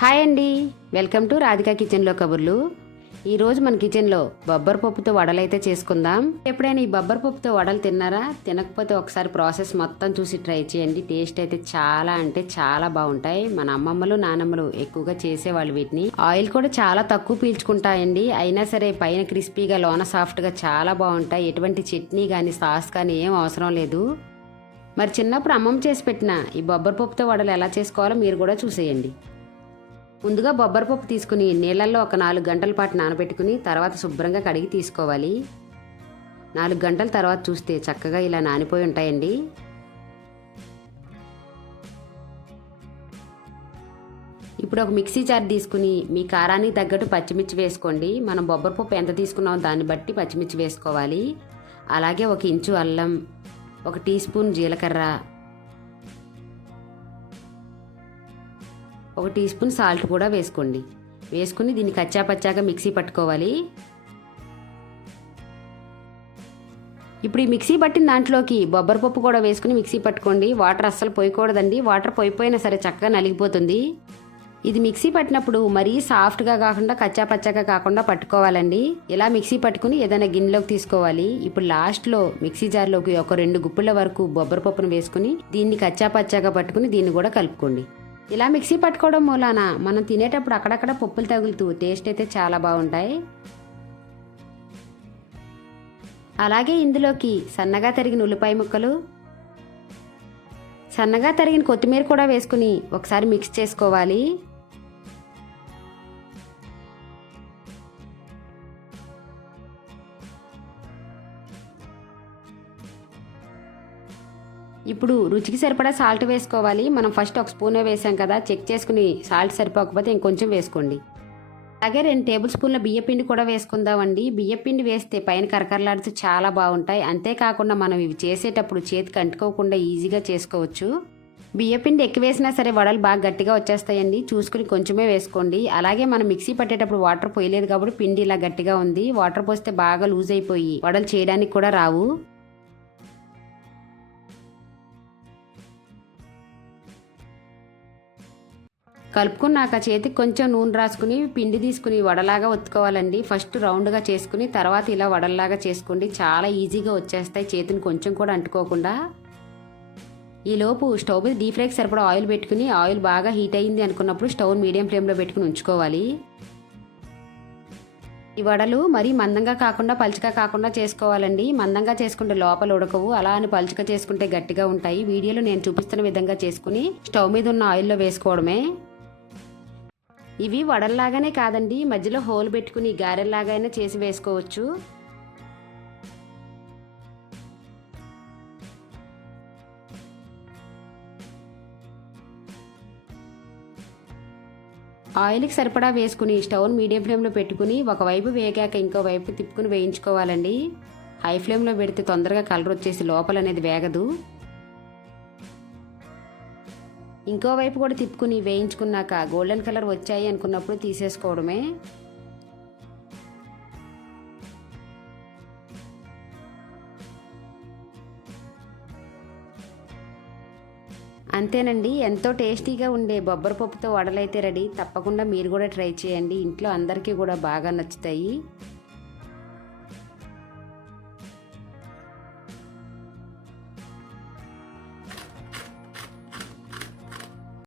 Hi అండి. Welcome to Radhika కిచెన్లో కబుర్లు. ఈరోజు మన కిచెన్లో బొబ్బర్ పప్పుతో వడలైతే చేసుకుందాం. ఎప్పుడైనా ఈ బొబ్బర్ పప్పుతో వడలు తిన్నారా? తినకపోతే ఒకసారి ప్రాసెస్ మొత్తం చూసి ట్రై చేయండి. టేస్ట్ అయితే చాలా అంటే చాలా బాగుంటాయి. మన అమ్మమ్మలు నానమ్మలు ఎక్కువగా చేసేవాళ్ళు వీటిని. ఆయిల్ కూడా చాలా తక్కువ పీల్చుకుంటాయండి. అయినా సరే పైన క్రిస్పీగా లోన సాఫ్ట్గా చాలా బాగుంటాయి. ఎటువంటి చట్నీ కానీ సాస్ కానీ ఏం అవసరం లేదు. మరి చిన్నప్పుడు అమ్మమ్మ చేసి పెట్టిన ఈ బొబ్బర్ పప్పుతో వడలు ఎలా చేసుకోవాలో మీరు కూడా చూసేయండి. ముందుగా బొబ్బరి పప్పు తీసుకుని నీళ్ళల్లో ఒక నాలుగు గంటల పాటు నానబెట్టుకుని తర్వాత శుభ్రంగా కడిగి తీసుకోవాలి. నాలుగు గంటల తర్వాత చూస్తే చక్కగా ఇలా నానిపోయి ఉంటాయండి. ఇప్పుడు ఒక మిక్సీ జార్ తీసుకుని మీ కారానికి తగ్గట్టు పచ్చిమిర్చి వేసుకోండి. మనం బొబ్బరి పప్పు ఎంత తీసుకున్నామో దాన్ని బట్టి పచ్చిమిర్చి వేసుకోవాలి. అలాగే ఒక ఇంచు అల్లం ఒక టీ స్పూన్ జీలకర్ర ఒక టీ స్పూన్ సాల్ట్ కూడా వేసుకోండి. వేసుకుని దీన్ని కచ్చా పచ్చాగా మిక్సీ పట్టుకోవాలి. ఇప్పుడు ఈ మిక్సీ పట్టిన దాంట్లోకి బొబ్బరి పప్పు కూడా వేసుకుని మిక్సీ పట్టుకోండి. వాటర్ అస్సలు పోయకూడదండి. వాటర్ పోయిపోయినా సరే చక్కగా నలిగిపోతుంది. ఇది మిక్సీ పట్టినప్పుడు మరీ సాఫ్ట్గా కాకుండా కచ్చా పచ్చాగా కాకుండా పట్టుకోవాలండి. ఇలా మిక్సీ పట్టుకుని ఏదైనా గిన్నెలోకి తీసుకోవాలి. ఇప్పుడు లాస్ట్లో మిక్సీ జార్లోకి ఒక రెండు గుప్పుల వరకు బొబ్బరి పప్పును వేసుకుని దీన్ని కచ్చా పచ్చాగా పట్టుకుని దీన్ని కూడా కలుపుకోండి. ఇలా మిక్సీ పట్టుకోవడం మూలాన? మనం తినేటప్పుడు అక్కడక్కడ పప్పులు తగులుతూ టేస్ట్ అయితే చాలా బాగుంటాయి. అలాగే ఇందులోకి సన్నగా తరిగిన ఉల్లిపాయ ముక్కలు సన్నగా తరిగిన కొత్తిమీర కూడా వేసుకుని ఒకసారి మిక్స్ చేసుకోవాలి. ఇప్పుడు రుచికి సరిపడా సాల్ట్ వేసుకోవాలి. మనం ఫస్ట్ ఒక స్పూనే వేసాం కదా చెక్ చేసుకుని సాల్ట్ సరిపోకపోతే ఇంకొంచెం వేసుకోండి. అలాగే రెండు టేబుల్ స్పూన్ల బియ్యపిండి కూడా వేసుకుందామండి. బియ్యపిండి వేస్తే పైన కరకరలాడుతూ చాలా బాగుంటాయి. అంతేకాకుండా మనం ఇవి చేసేటప్పుడు చేతికి అంటుకోకుండా ఈజీగా చేసుకోవచ్చు. బియ్యపిండి ఎక్కువ వేసినా సరే వడలు బాగా గట్టిగా వచ్చేస్తాయండి. చూసుకుని కొంచెమే వేసుకోండి. అలాగే మనం మిక్సీ పట్టేటప్పుడు వాటర్ పోయలేదు కాబట్టి పిండి ఇలా గట్టిగా ఉంది. వాటర్ పోస్తే బాగా లూజ్ అయిపోయి వడలు చేయడానికి కూడా రావు. కలుపుకున్నాక చేతికి కొంచెం నూనె రాసుకుని పిండి తీసుకుని వడలాగా ఒత్తుకోవాలండి. ఫస్ట్ రౌండ్గా చేసుకుని తర్వాత ఇలా వడల్లాగా చేసుకోండి. చాలా ఈజీగా వచ్చేస్తాయి. చేతిని కొంచెం కూడా అంటుకోకుండా. ఈలోపు స్టవ్ మీద డీప్ ఫ్రైకి సరిపడా ఆయిల్ పెట్టుకుని ఆయిల్ బాగా హీట్ అయ్యింది అనుకున్నప్పుడు స్టవ్ మీడియం ఫ్లేమ్లో పెట్టుకుని ఉంచుకోవాలి. ఈ వడలు మరీ మందంగా కాకుండా పలుచగా కాకుండా చేసుకోవాలండి. మందంగా చేసుకుంటే లోపల ఉడకవు. అలా అని పలుచగా చేసుకుంటే గట్టిగా ఉంటాయి. వీడియోలో నేను చూపిస్తున్న విధంగా చేసుకుని స్టవ్ మీద ఉన్న ఆయిల్లో వేసుకోవడమే. ఇవి వడల్లాగానే కాదండి మధ్యలో హోల్ పెట్టుకుని గారెల్లాగైనా చేసి వేసుకోవచ్చు. ఆయిల్కి సరిపడా వేసుకుని స్టవ్ మీడియం ఫ్లేమ్లో పెట్టుకుని ఒకవైపు వేగాక ఇంకో వైపు తిప్పుకుని వేయించుకోవాలండి. హై ఫ్లేమ్లో పెడితే తొందరగా కలర్ వచ్చేసి లోపల అనేది వేగదు. ఇంకో వైపు కూడా తిప్పుకుని వేయించుకున్నాక గోల్డెన్ కలర్ వచ్చాయి అనుకున్నప్పుడు తీసేసుకోవడమే. అంతేనండి ఎంతో టేస్టీగా ఉండే బొబ్బరి పప్పుతో వడలైతే రెడీ. తప్పకుండా మీరు కూడా ట్రై చేయండి. ఇంట్లో అందరికీ కూడా బాగా నచ్చుతాయి.